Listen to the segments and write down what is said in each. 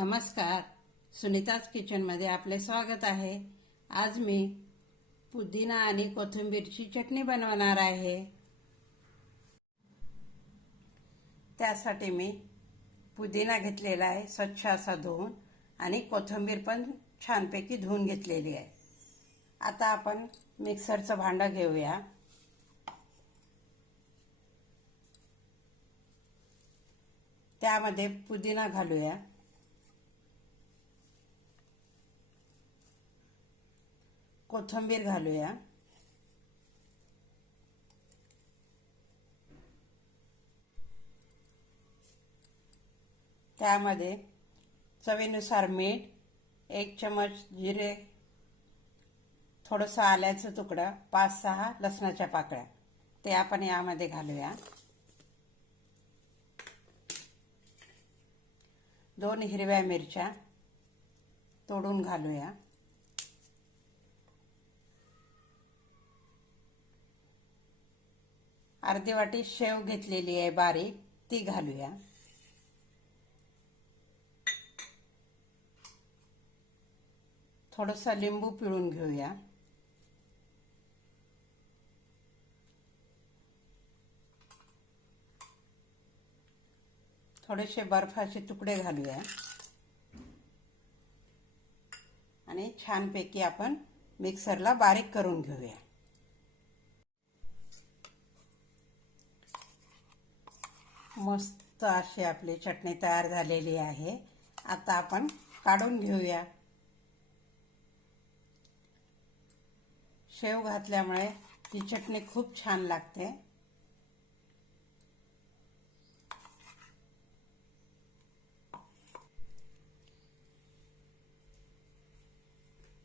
नमस्कार. सुनीताज किचनमध्ये आपले स्वागत आहे. आज मी पुदिना आणि कोथिंबीरची चटणी बनवणार आहे. त्यासाठी मी पुदिना घेतलेला आहे स्वच्छ असा धुवून आणि कोथिंबीर पण छानपैकी धुवून घेतलेली आहे. आता आपण मिक्सरचं भांडं घेऊया. त्यामध्ये पुदिना घालूया. कोथिंबीर घालूया. त्यामध्ये चवीनुसार मीठ एक चमच जिरे थोडंसं आल्याचं तुकडं पाच सहा लसणाच्या पाकळ्या. ते आपण यामध्ये घालूया. दोन हिरव्या मिरच्या तोडून घालूया. अर्धी वाटी शेव घेतलेली आहे बारीक ती घालूया. थोडंसं लिंबू पिळून घेऊया. थोडेसे बर्फाचे तुकडे घालूया. आणि छानपैकी आपण मिक्सरला बारीक करून घेऊया. मस्त अशी आपली चटणी तयार झालेली आहे. आता आपण काढून घेऊया. शेव घातल्यामुळे ती चटणी खूप छान लागते.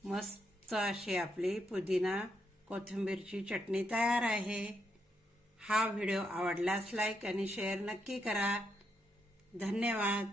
मस्त अशी आपली पुदिना कोथिंबीरची चटणी तयार आहे. हा व्हिडिओ आवडल्यास लाईक आणि शेअर नक्की करा. धन्यवाद.